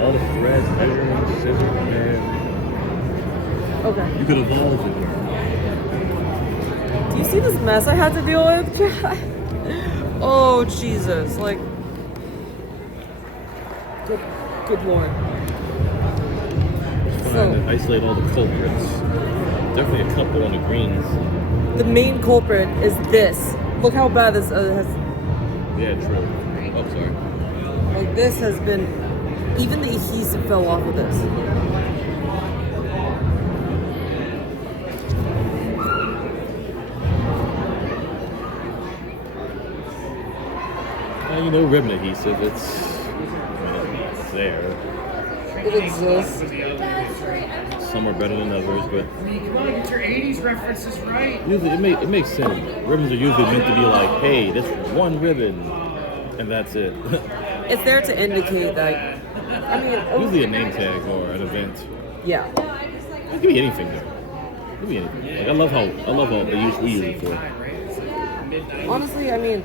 all the threads, measuring, scissors, man. Okay. You could evolve in here. Do you see this mess I had to deal with? Oh, Jesus. Like, good Lord. Trying to isolate all the culprits. Definitely a couple on the greens. The main culprit is this. Look how bad this has. Yeah, true. Oh, sorry. Like, this has been. Even the adhesive fell off of this. You know, ribbon adhesive, it's there. It exists. Some are better than others, but Come on, get your 80s references right. usually it makes sense. Ribbons are usually meant to be like, hey, this one ribbon, and that's it. It's there to indicate that. I mean, Usually a name tag or an event. yeah. It could be anything though. It could be anything. Like I love how we use it for. Honestly, I mean,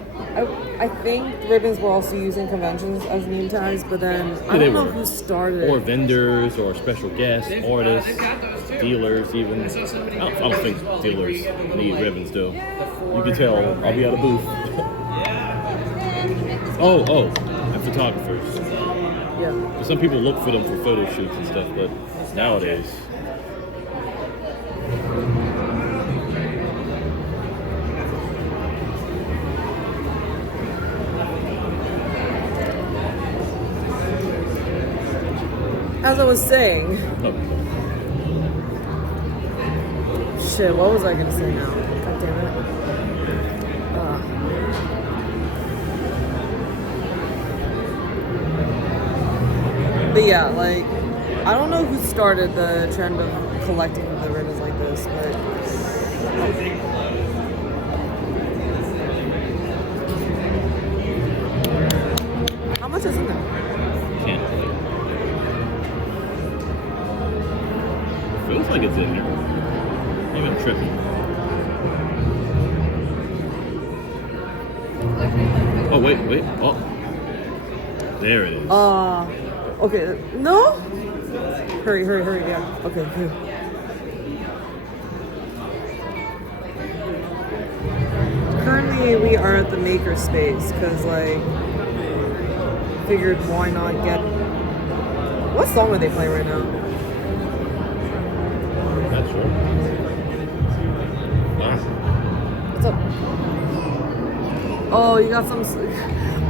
I think ribbons were also used in conventions as name tags, but then I don't know who started it. Or vendors, or special guests, artists, dealers, even. I don't think dealers need ribbons though. You can tell I'll be at a booth. oh, and photographers. Yeah. Some people look for them for photo shoots and stuff, but nowadays. As I was saying, shit, what was I gonna say now? God damn it. But yeah, like, I don't know who started the trend of collecting the ribbons like this, but how much is in there? Can't. Feels like it's in there. Maybe I'm tripping. Oh, wait. Oh. There it is. Okay. No? Hurry, yeah. Okay, here. Currently, we are at the maker space, because, like, figured why not get... What song are they playing right now? That's right. What's up? Oh, you got some...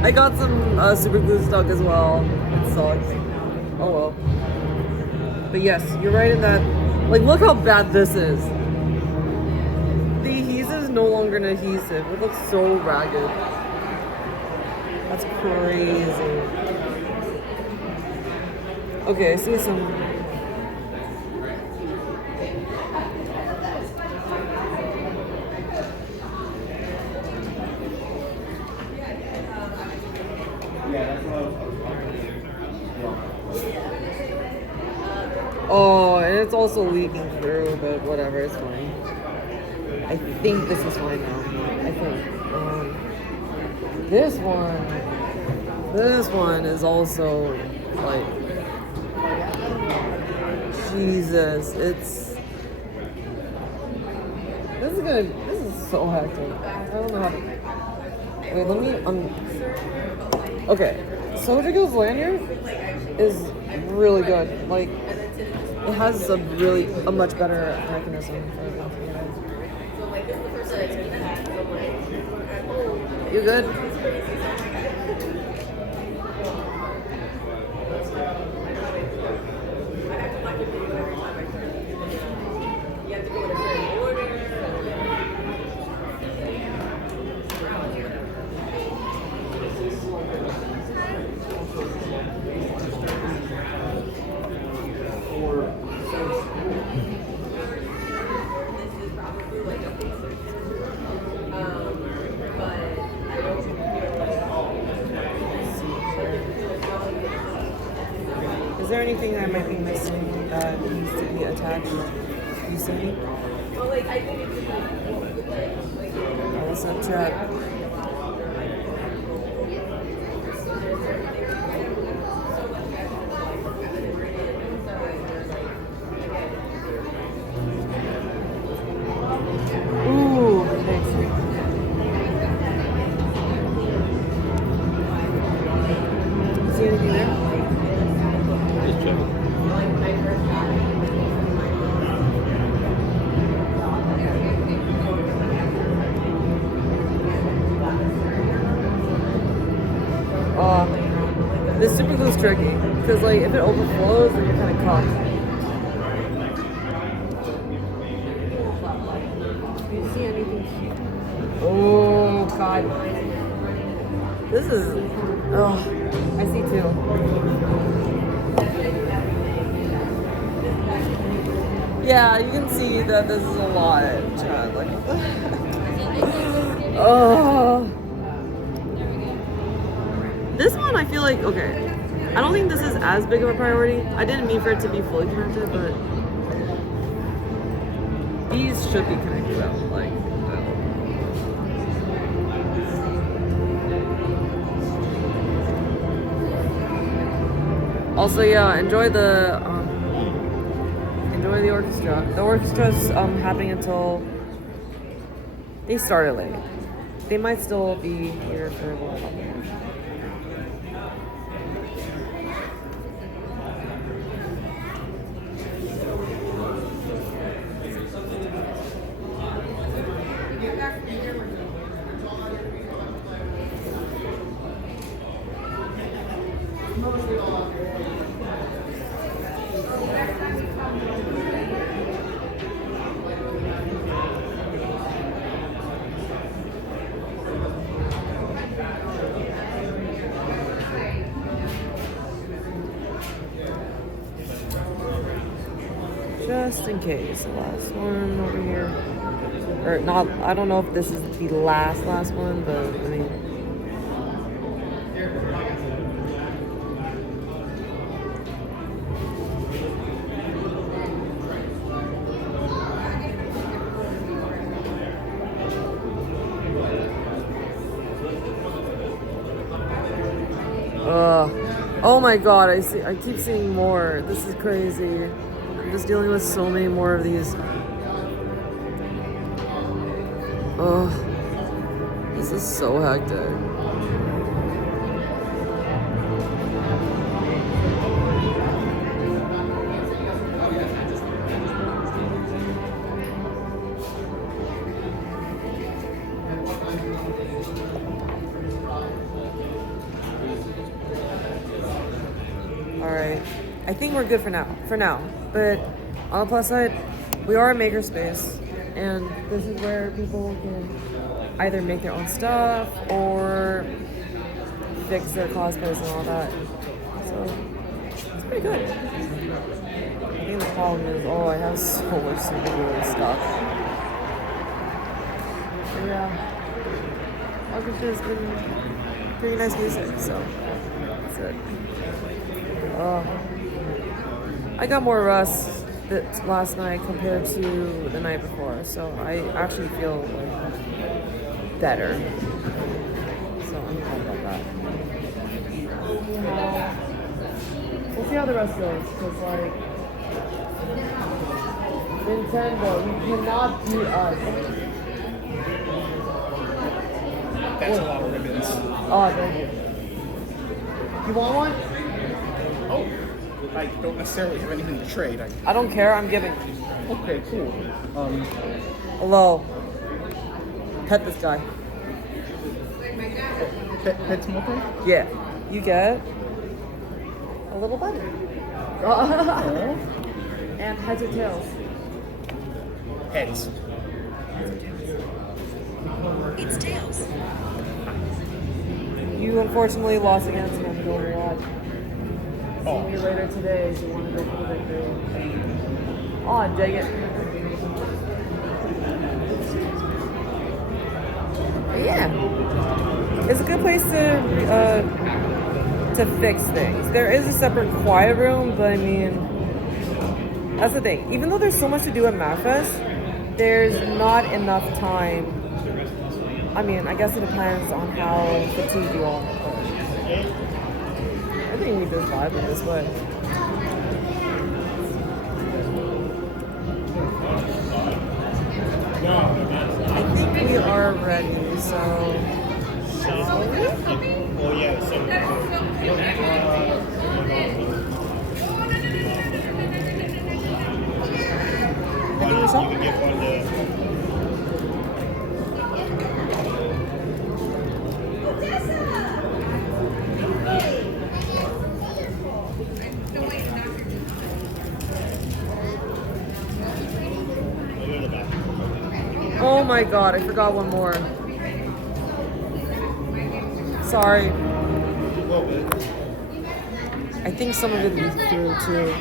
I got some super glue stuck as well. It sucks. Oh well. But yes, you're right in that... Like, look how bad this is. The adhesive is no longer an adhesive. It looks so ragged. That's crazy. Okay, I see some... Oh, and it's also leaking through, but whatever, it's fine. I think this is fine now. I think. This one is also like, Jesus, this is so hectic. I don't know how to, wait, let me, okay, Sojigo's lanyard is really good. Like, it has a much better mechanism for it. You good? Is there anything I might be missing that needs to be attached? You see me? What's up, chat? is tricky because like if it overflows, then you're kind of caught. Do you see anything here? Oh God, this is. Oh, I see two. Yeah, you can see that this is a lot, Chad. Like, oh. This one, I feel like, okay. I don't think this is as big of a priority. I didn't mean for it to be fully connected, but these should be connected up. Like, also, yeah, enjoy the orchestra. The orchestra's happening until they started late. They might still be here for a while. Just in case, the last one over here, or not. I don't know if this is the last one, but I mean. Oh my God! I keep seeing more. This is crazy. I'm just dealing with so many more of these. Oh, this is so hectic. Alright, I think we're good for now. But on the plus side, we are a makerspace, and this is where people can either make their own stuff or fix their cosplays and all that. So it's pretty good. I think the problem is, I have so much super glue stuff. But yeah, orchestra's been pretty nice music, so that's it. I got more rust last night compared to the night before, so I actually feel like better. So I'm glad about that. We'll see how the rest goes, because like Nintendo, you cannot beat us. That's a lot of ribbons. Oh, thank you. You want one? Oh, I don't necessarily have anything to trade. I don't care, I'm giving. Okay, cool. Hello. Pet this guy. Pet Timothy? Yeah. You get a little bunny. And heads or tails? Heads. It's tails. You unfortunately lost against him, Golden Watch. Oh. See you later today if you want to go for the victory. Oh, dang it. Yeah. It's a good place to fix things. There is a separate quiet room, but I mean, that's the thing. Even though there's so much to do at MAGFest, there's not enough time. I mean, I guess it depends on how fatigued you are. I think we just vibe in this way. I think we are ready, so. Oh, yeah, so. I think we're so. You can get one to. my god, I forgot one more. Sorry. I think some of it leaked through too.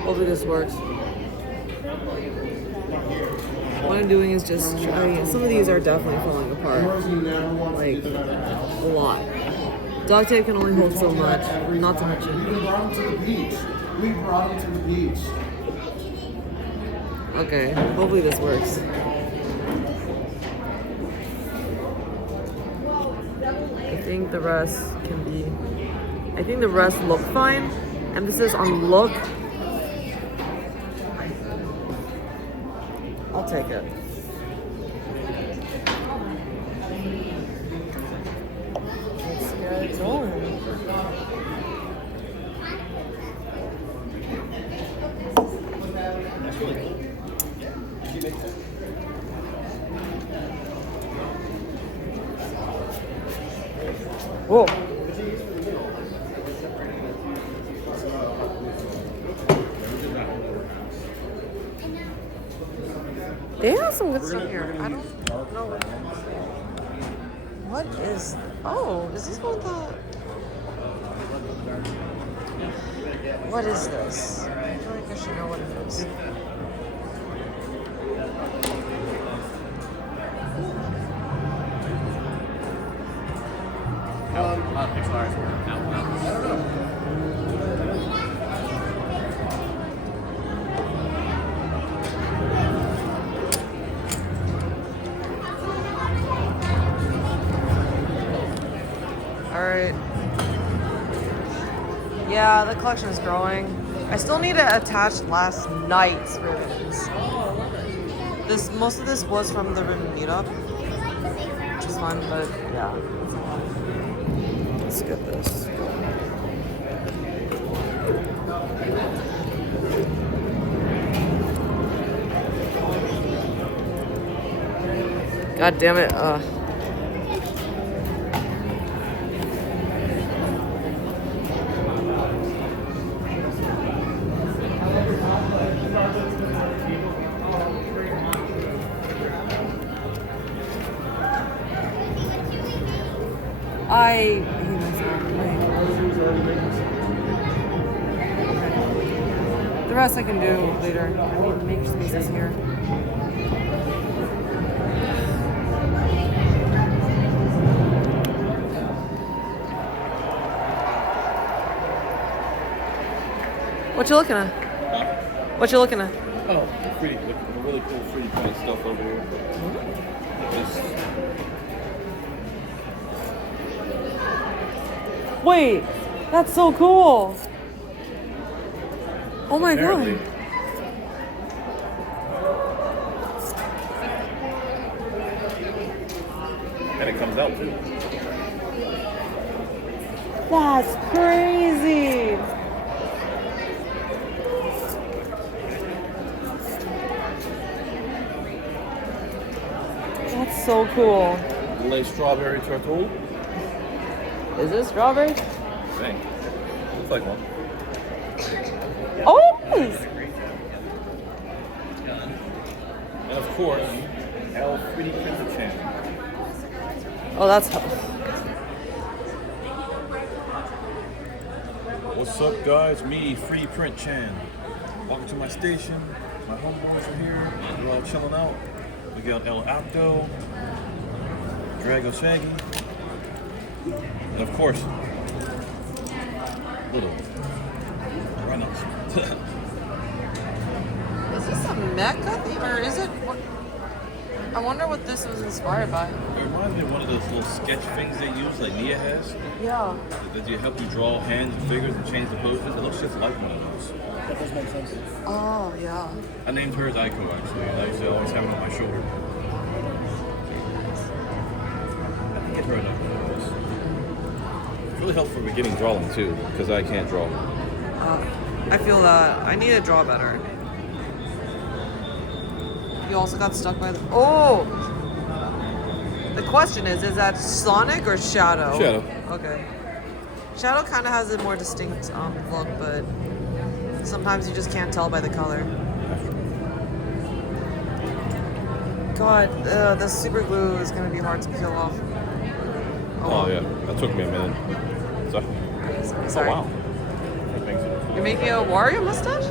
Hopefully this works. What I'm doing is just trying. Some of these are definitely falling apart. Like, a lot. Duct tape can only hold so much. Not to mention. We brought him to the beach. We brought him to the beach. Okay, hopefully this works. I think the rest can be. I think the rest look fine. Emphasis on look. I'll take it. Let's get it going. Whoa. They have some good stuff here. I don't know. What is... Oh, is this one the... What is this? I feel like I should know what it is. Alright. Yeah, the collection is growing. I still need to attach last night's ribbons. Most of this was from the ribbon meetup, which is fun, but yeah. Let's get this. God damn it. I hate myself. The rest I can do later. I need to make spaces here. What you looking at? Huh? What you looking at? Oh, really cool 3D printed stuff over here. Just Wait, that's so cool. Oh my apparently. god. And it comes out too. That's crazy. That's so cool. Lay strawberry turtle. Is this strawberry? Dang. Looks like one. Oh, it is. And of course, L 3D printer channel. Oh, that's. What's up, guys? Me, 3D Print Chan. Welcome to my station. My homeboys are here. We're all chilling out. We got El Apto, Drago Shaggy, and of course, Little Reynolds. Is this a mecha theme or is it? What? I wonder what this was inspired by. It reminds me of one of those little sketch things they use, like Nia has, Yeah. that you help you draw hands and figures and change the poses. It looks just like one of those. That does make sense. Oh yeah. I named hers Aiko actually. I used to always have it on my shoulder. I think it heard Aiko. It's really helpful for beginning drawing too, because I can't draw. I feel that. I need to draw better. You also got stuck by the. Oh! The question is that Sonic or Shadow? Shadow. Okay. Shadow kind of has a more distinct look, but sometimes you just can't tell by the color. God, the super glue is gonna be hard to peel off. Oh yeah, that took me a minute. So, Sorry. Oh wow. You're making a Wario mustache?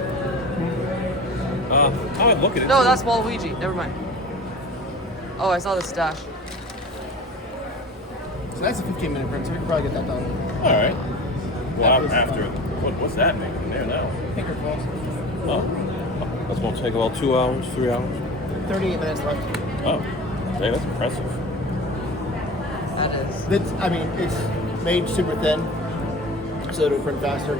I would look at it. No, that's Waluigi. Never mind. Oh, I saw the stash. So that's a 15-minute print, so we can probably get that done. All right. Well, after what's that making there now? Finger crossed. Oh, that's gonna take about 2 hours, 3 hours. 38 minutes left. Oh, dang, that's impressive. That is. It's made super thin, so it'll print faster.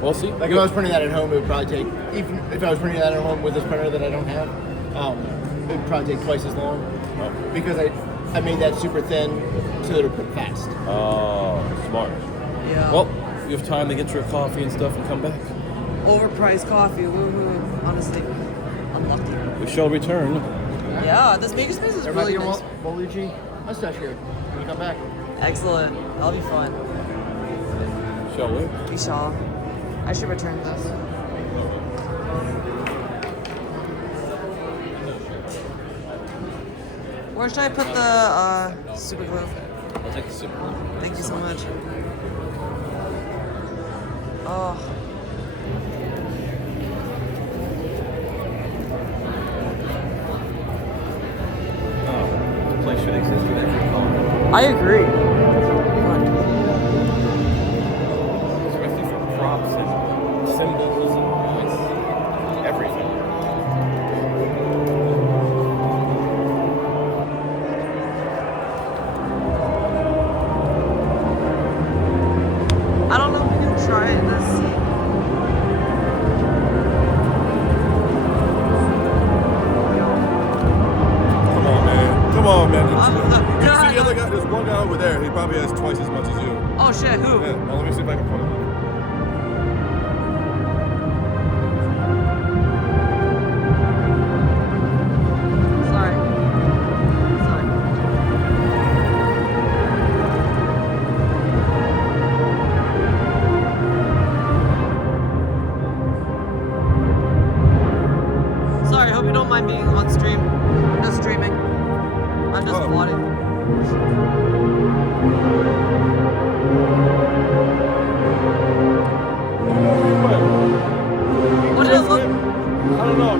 Well, see, Like if I was printing that at home, it would probably take, even if I was printing that at home with this printer that I don't have, it would probably take twice as long. Oh. Because I made that super thin so it'll print fast. Oh, smart. Yeah. Well, you have time to get your coffee and stuff and come back. Overpriced coffee. Woohoo. Honestly, unlucky. We shall return. Yeah, this makerspace is There might really be a nice. Waluigi mustache here when you come back. Excellent. That'll be fun. Shall we? We shall. I should return this. Where should I put the super glue? I'll take the super glue. Thank you so much. Oh. Oh, the place should exist with every color. I agree. Especially for props and symbols and everything. I don't know if we can try it. Let's see. Come on, man. I'm- You see the God. other guy? There's one guy over there. He probably has twice as much as you. Oh shit, who? Yeah. Well, let me see if I can put him. Sorry. Sorry. Sorry, hope you don't mind being on stream. I'm just streaming. I'm just Oh. vlogging. What did it look? I don't know.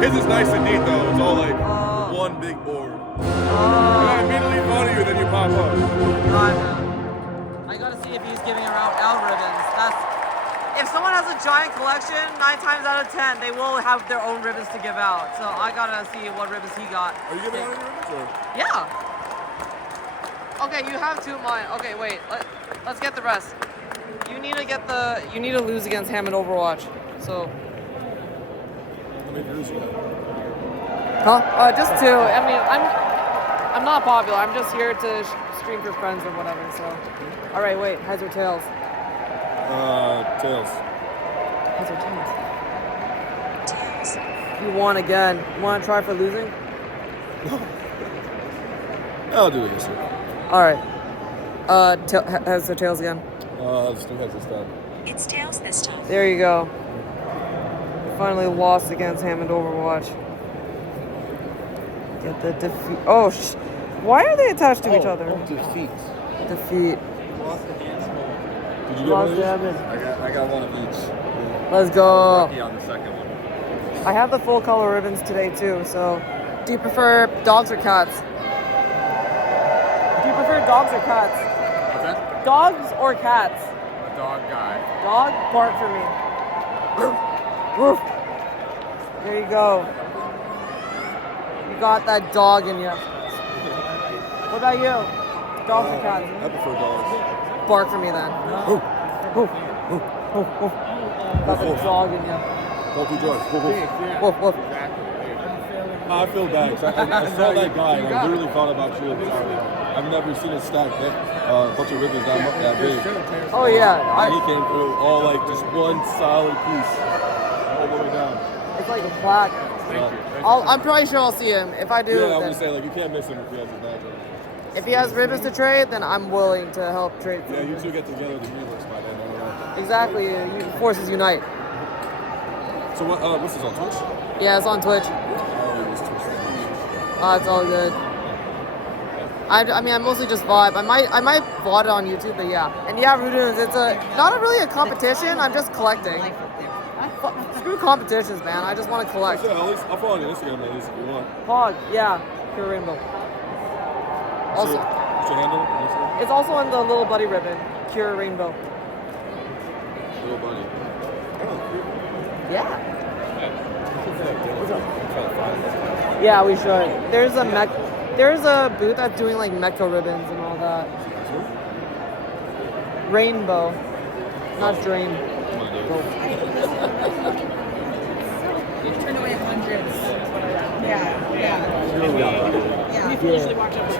His is nice and neat though. It's all like Oh. one big board. Oh. I immediately follow you, then you pop up. I gotta see if he's giving out ribbons. If someone has a giant collection, 9 times out of 10, they will have their own ribbons to give out. So I gotta see what ribbons he got. Are you giving out any ribbons? Or? Yeah. Okay, you have 2 of mine. Okay, wait. Let's get the rest. You need to lose against Hammond Overwatch. So. Let me introduce you. Huh? Just 2. I mean, I'm not popular. I'm just here to stream for friends or whatever. So. All right, wait. Heads or tails? Tails. Heads or tails? Tails. You won again. You want to try for losing? I'll do it this year. All right. Heads or tails again? Still has this time. It's tails this time. There you go. You finally lost against Hammond Overwatch. Get the defeat. Oh, why are they attached to each other? Defeat. Defeat. Did you get one Lost of these? damage. I got one of each. Let's go. Lucky on the second one. I have the full color ribbons today too. So, do you prefer dogs or cats? Do you prefer dogs or cats? What's that? Dogs or cats? A dog guy. Dog, bark for me. Woof. There you go. You got that dog in you. What about you? Dogs or cats? I prefer dogs. Bark for me then. Woof. Woof. Woof, woof. Got the dog in you. Don't do drugs. Woof, woof. Woof, woof. I feel bad. 'Cause I saw that guy and I literally thought about you. I've never seen a stack a bunch of ribbons that big. Oh yeah, And he came through all like just one solid piece all the way down. it's like a plaque. I'm probably sure I'll see him. If I do, Yeah, I then- was gonna say like you can't miss him if he has his badge on. if he has ribbons to trade, then I'm willing to help trade. Yeah, you two get together the universe by then. Exactly, forces unite. So what's this on Twitch? Yeah, it's on Twitch. It's all good. I mean, I mostly just vibe. I might VOD it on YouTube, but yeah. And yeah, Rudoons, it's not really a competition. I'm just collecting. Screw competitions, man. I just want to collect. Yeah, at least I'll follow on your Instagram at least if you want. Pog, yeah, Pure Rainbow. Also, What's your handle? on Instagram? it's also on the Little Buddy ribbon, Pure Rainbow. Little buddy. Yeah. Yeah, we should. There's a booth that's doing like Mecca ribbons and all that. Rainbow, not dream. You've turned away hundreds. Yeah. We usually watch up.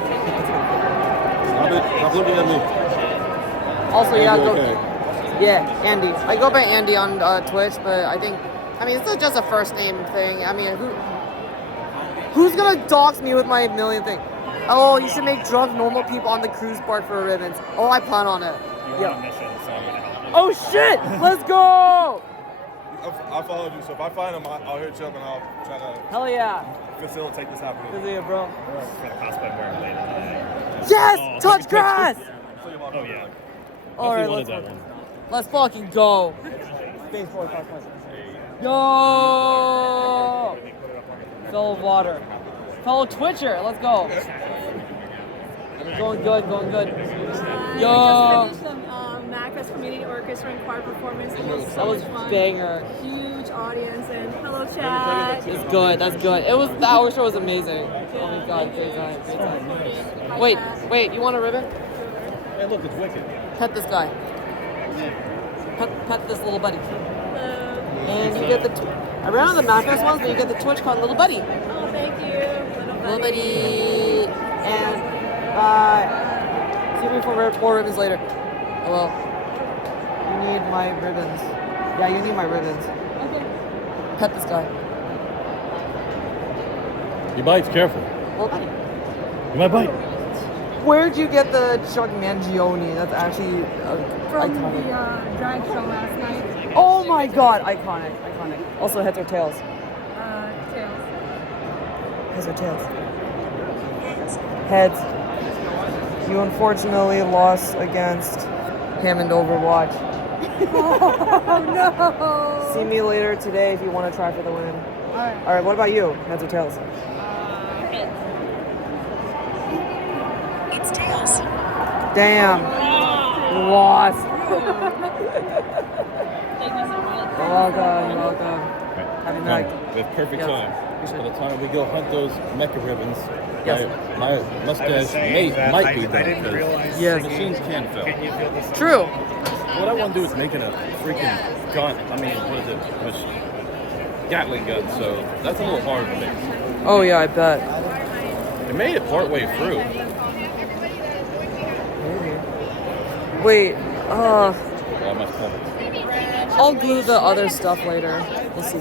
Stop looking at me. Also, yeah, go. Okay. Yeah, Andy. I go by Andy on Twitch, but I mean, it's just a first name thing. I mean, who's gonna dox me with my million thing? Oh, you should make drunk normal people on the cruise park for ribbons. Oh, I plan on it. Yeah. Oh shit! Let's go! I followed you, so if I find him, I'll hit you up and I'll try to Hell yeah! facilitate this happening. Good to you, bro. For the cosplay we're wearing later today. Yes! Touch grass! Oh yeah. All right, Definitely let's wanted that one. let's fucking go. Baseball, Yo! Fellow water. Fellow Twitcher, let's go. Going good, going good. We Yo! just finished the MAGFest Community Orchestra and Choir performance. It was That so was much fun. banger. Huge audience and hello chat. It's good, that's good. The orchestra was amazing. Oh my god, great time, great time. Wait, you want a ribbon? Hey, look, it's wicked. Pet this guy. Pet this little buddy. And you get around the MAGFest ones, but you get the Twitch called Little Buddy. Oh, thank you. Little buddy. And see me for more ribbons later. Hello. You need my ribbons. Yeah, you need my ribbons. Okay. Pet this guy. He bites, careful. Little buddy. He might bite. Where'd you get the Chuck Mangione? That's actually From iconic. the drag show last night. Oh my god, iconic. Also, heads or tails? Tails. Heads or tails? Heads. You unfortunately lost against Hammond Overwatch. Oh no! See me later today if you want to try for the win. Alright. Alright, what about you? Heads or tails? It's tails. Damn. You lost. You're welcome. Happy night. We have perfect Yes. time. By the time we go hunt those Mecca ribbons, Yes. my mustache might be done because Yes. machines can't fill. True. What I want to do is make it a freaking gun. I mean, what is it? Gatling gun. So that's a little hard to make. Oh yeah, I bet. It made it partway through. Wait, Well, I must have it. I'll glue the other stuff later. We'll see.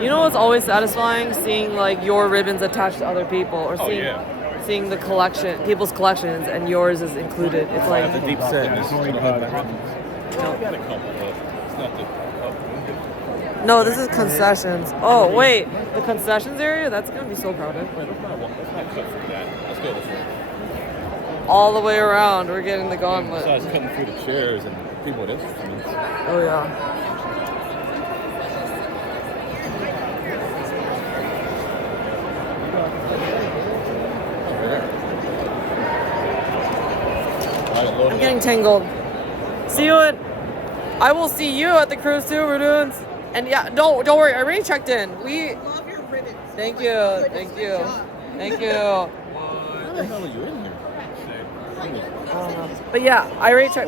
You know what's always satisfying? Seeing like your ribbons attached to other people, or Oh, seeing yeah. seeing the collection, people's collections, and yours is included. It's I like have the deep sadness. I don't have that ribbons. No. I got a couple, but it's not the. no, this is concessions. Oh wait, the concessions area? That's gonna be so crowded. Let's not cut through that. Let's go this way. All the way around, we're getting the gauntlet. Besides cutting through the chairs and people with instruments. Oh yeah. I'm getting tangled. See you at. I will see you at the cruise too, Rudoons. And yeah, don't worry. I already checked in. We. Love your ribbons. Thank you. Thank you. Thank you. How the hell are you in here? But yeah,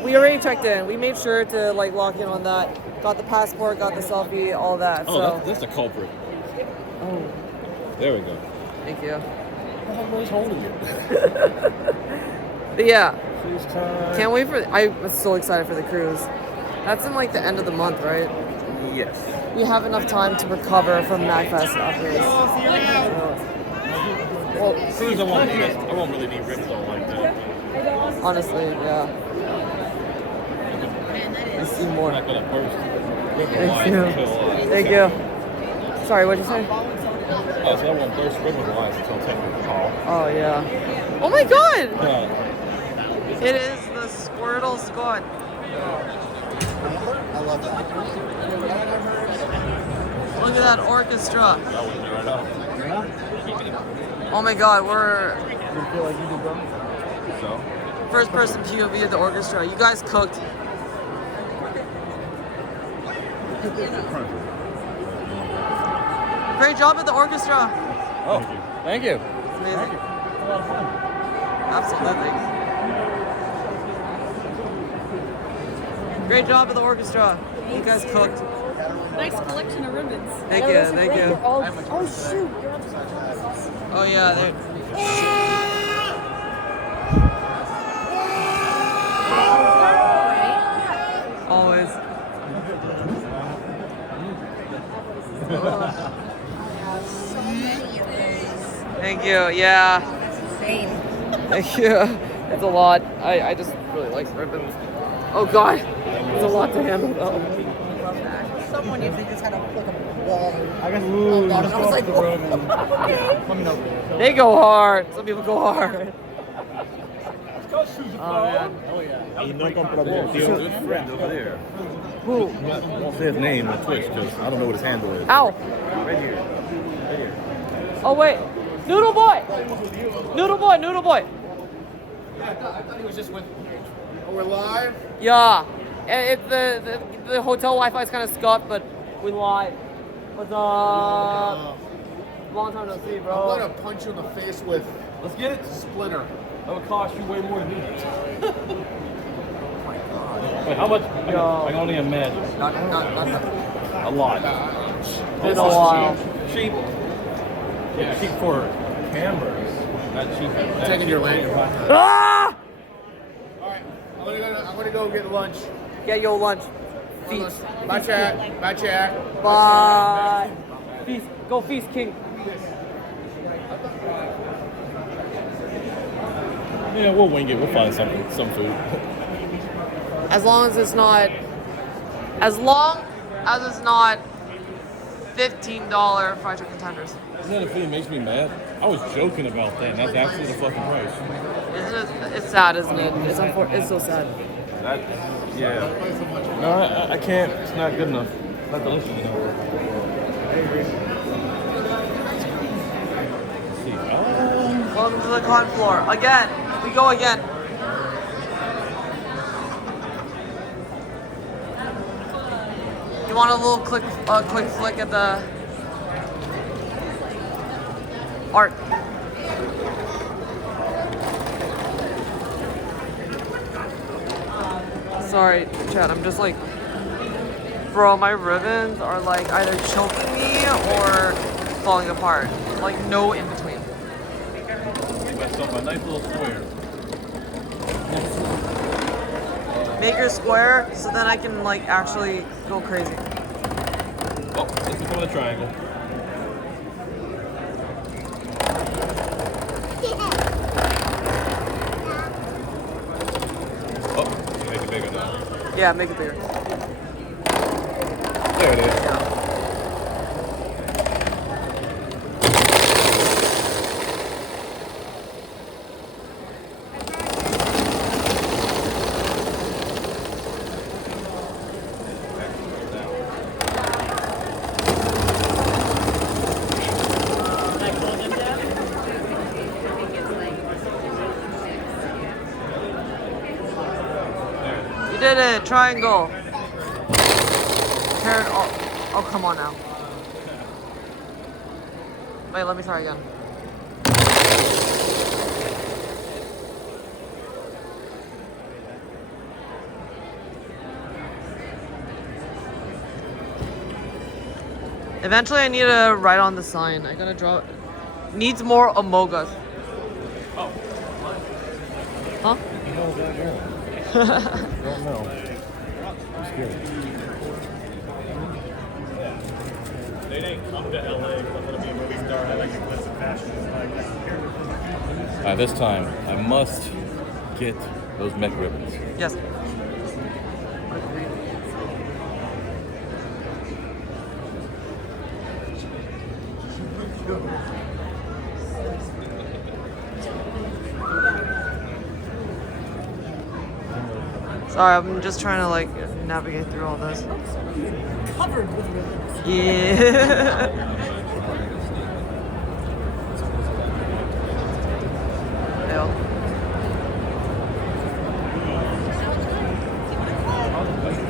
we already checked in. We made sure to like lock in on that. got the passport, got the selfie, all that. Oh, so. that's the culprit. Oh, There we go. thank you. Who's holding it? But yeah, Please time. can't wait for. I'm so excited for the cruise. That's in like the end of the month, right? Yes. We have enough time to recover from MAGFest afterwards. Well, cruise, I won't really need ripped on like that. Honestly, yeah. I see more. I'm not gonna burst. Rip Thank lines you. until. Thank you. Sorry, what'd you say? I said I won't burst ribbon lines until technical call. Oh yeah. Oh my God! Yeah. It is the Squirtle Squad. I love that. Look at that orchestra. That would be right up. Oh my God, we're You feel like you did well? So. first person POV of the orchestra. You guys cooked. Great job at the orchestra. Oh, thank you. It's amazing. Absolutely. Great job at the orchestra. You guys cooked. Nice collection of ribbons. Thank you, thank you. Oh shoot! Oh yeah, they're. Always. Thank you. Yeah. Thank you. It's a lot. I just really like ribbons. Oh God, it's a lot to handle though. Someone usually just had a like a wall. I guess I was like, let me know. They go hard. Some people go hard. Oh man. Y no comprobó. He's a good friend over there. Who? I won't say his name on Twitch because I don't know what his handle is. Ow. Right here. Right here. Oh wait. Noodle boy. Noodle boy. Noodle boy. I thought he was just with. Oh, we're live? Yeah. The hotel Wi-Fi is kind of scuffed, but we live. What's up? Long time no see, I'm bro. gonna punch you in the face with. Let's get it. Splinter. That would cost you way more than me. Wait, how much? I can only imagine. Not A lot. Been a while. Cheap. Yeah, cheap for cameras. Not cheap. taking your lanyard. Ah! Alright, I'm gonna go get lunch. Get your lunch. Feast. Bye, chat. Bye, chat. Bye. Feast. Go feast, king. Yeah, we'll wing it. We'll find some food. As long as it's not $15 fried chicken tenders. Isn't that a thing that makes me mad? I was joking about that, and that's actually the fucking price. Isn't it? It's sad, isn't it? It's so sad. That, yeah. No, I can't. It's not good enough. It's not delicious enough. Welcome to the con floor. Again. We go again. You want a little quick flick at the art? Sorry, Chad. I'm just like, bro. My ribbons are like either choking me or falling apart. Like no in between. Myself a nice little square. Make your square so then I can like actually go crazy. Oh, let's become a triangle. Oh, make it bigger now. Yeah, make it bigger. There it is. You did it, triangle. Turn. Oh, come on now. Wait, let me try again. Eventually, I need to write on the sign. I gotta draw. Needs more amogas. Oh. Huh? You know that girl? Don't know. I'm scared. They didn't come to LA. I'm gonna be a movie star. I like to listen to fashion. This time, I must get those mech ribbons. Yes. Sorry, I'm just trying to like navigate through all this. Covered with ribbons. Yeah. Ew.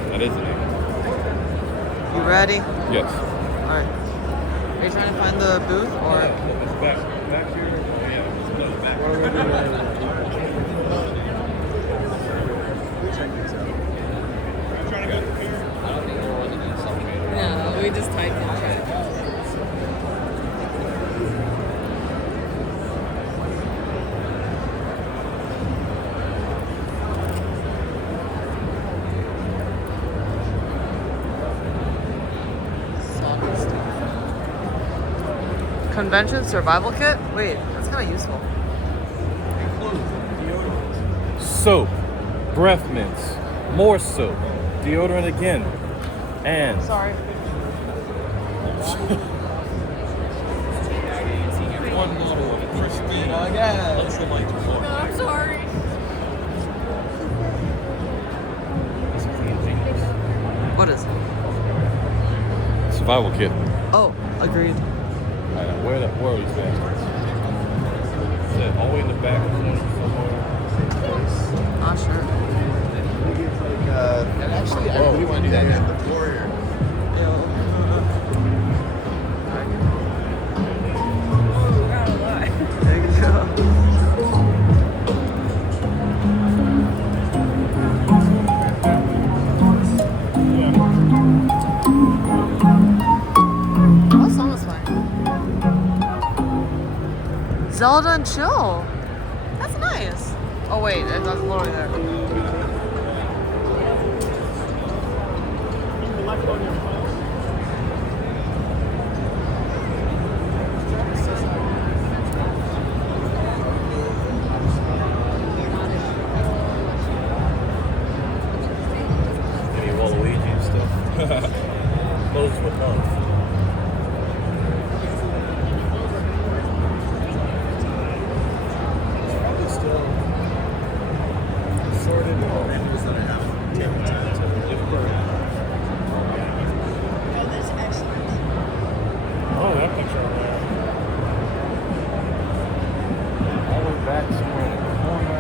That is it. You ready? Yes. Alright. Are you trying to find the booth or? It's back here. No, we just typed in chat. Convention survival kit? Wait, that's kind of useful. Soap, breath mints, more soap, deodorant again, and Sorry. one bottle of pristine again. I'm sorry. What is it? Survival kit. Oh, agreed. Where are these bastards? Is that all the way in the back somewhere? Not sure. Actually, I really want to do that now. There you go. That song was fine. Zelda and Chill. That's nice. Oh wait, that's literally there. Maybe Waluigi and stuff. Moses would love. Probably still sorted. Oh, that picture over there. All the way back somewhere in the corner.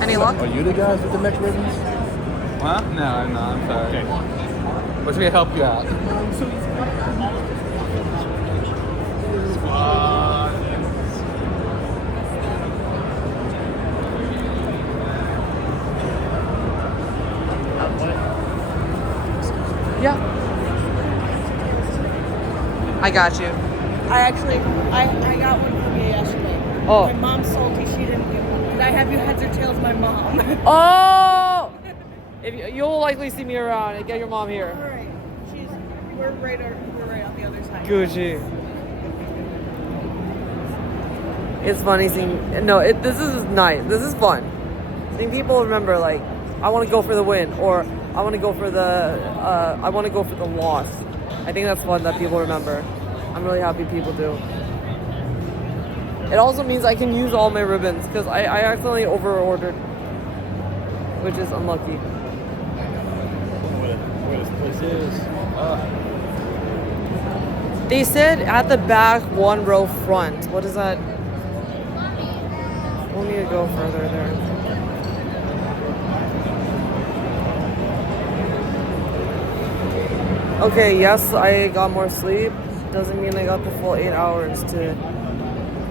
Any luck? Are you the guys with the mech ribbons? Huh? No, I'm sorry. Okay. What's me to help you out? Yeah. I got you. I got one from you yesterday. Oh. My mom's salty. She didn't get one. Did I have you heads or tails? My mom. Oh! You'll likely see me around and get your mom All here. right. We're right on the other side. Gucci. It's funny seeing. No, this is nice. This is fun. Seeing people remember, like, I want to go for the win, or I want to go for the loss. I think that's fun that people remember. I'm really happy people do. It also means I can use all my ribbons because I accidentally over-ordered, which is unlucky. Where this place is. They said at the back, 1 row front. What is that? We'll need to go further there. Okay, yes, I got more sleep. Doesn't mean I got the full 8 hours to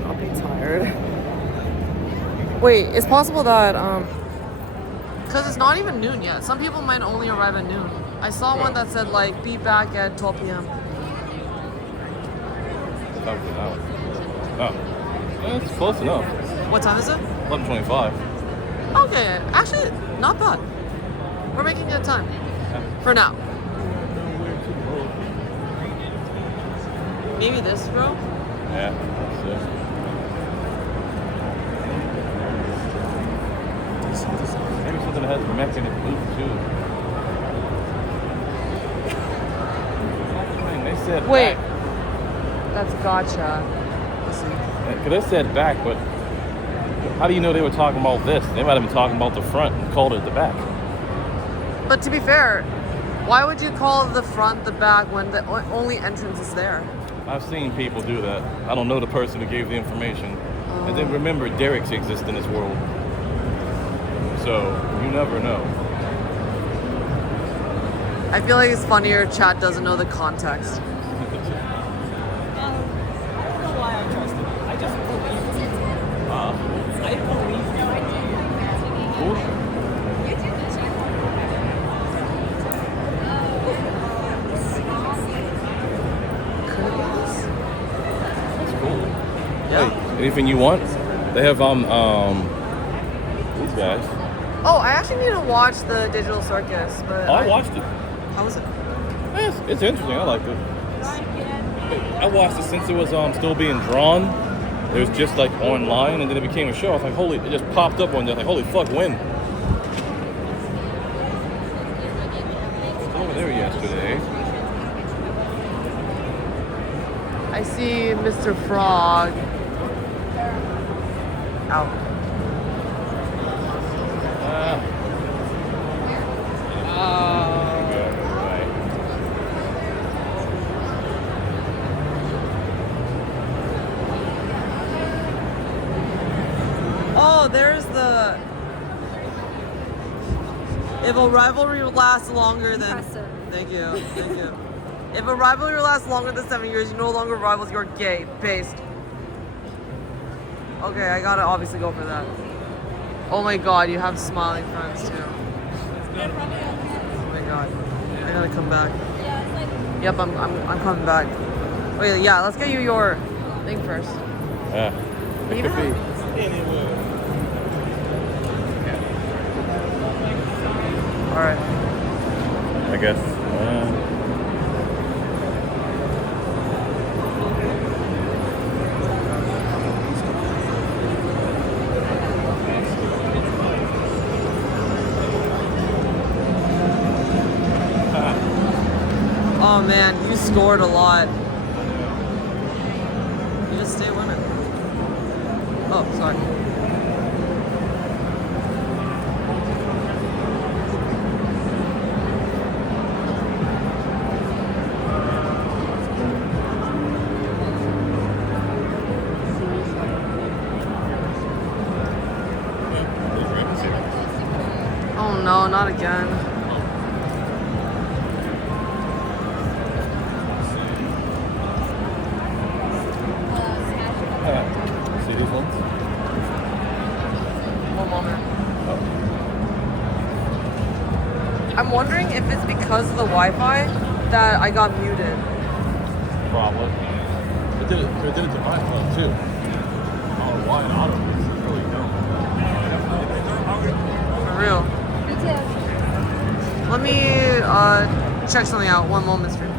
not be tired. Wait, it's possible that, because it's not even noon yet. Some people might only arrive at noon. I saw one that said, like, be back at 12 p.m. Oh, that's close enough. What time is it? 11:25. Okay, actually, not bad. We're making good time. For now. Maybe this row? Yeah, that's it. Maybe something that has mech in its boot too. Dang, they said Wait. back. That's gotcha. Let's see. Because they said back, but how do you know they were talking about this? They might have been talking about the front and called it the back. But to be fair, why would you call the front the back when the only entrance is there? I've seen people do that. I don't know the person who gave the information. And then remember, derricks exist in this world. So, you never know. I feel like it's funnier chat doesn't know the context. I don't know why I trust him. I just believe him. I believe him. That's cool. Yeah. Hey, anything you want? They have, these guys. Oh, I actually need to watch the Digital Circus, but Oh, I watched it. How was it? It's interesting. I liked it. I watched it since it was still being drawn. It was just like online, and then it became a show. I was like, holy! It just popped up one day. Like, holy fuck, when? I was over there yesterday. I see Mr. Frog. Out. Oh, there's the. If a rivalry lasts longer than. Impressive. Thank you. Thank you. If a rivalry lasts longer than 7 years, you no longer rivals, you're gay. Based. Okay, I gotta obviously go for that. Oh my god, you have smiling friends too. Oh my god. I gotta come back. Yep, I'm coming back. Wait, yeah, let's get you your thing first. Yeah. It could be anywhere. Alright. I guess. Oh man, you scored a lot. You just stay winning. Oh, sorry. Oh no, not again. See these ones? One moment. I'm wondering if it's because of the Wi-Fi that I got muted. Probably. It did it to my phone too. Oh, why an auto? It's really dumb. For real. Let me check something out. One moment, stream.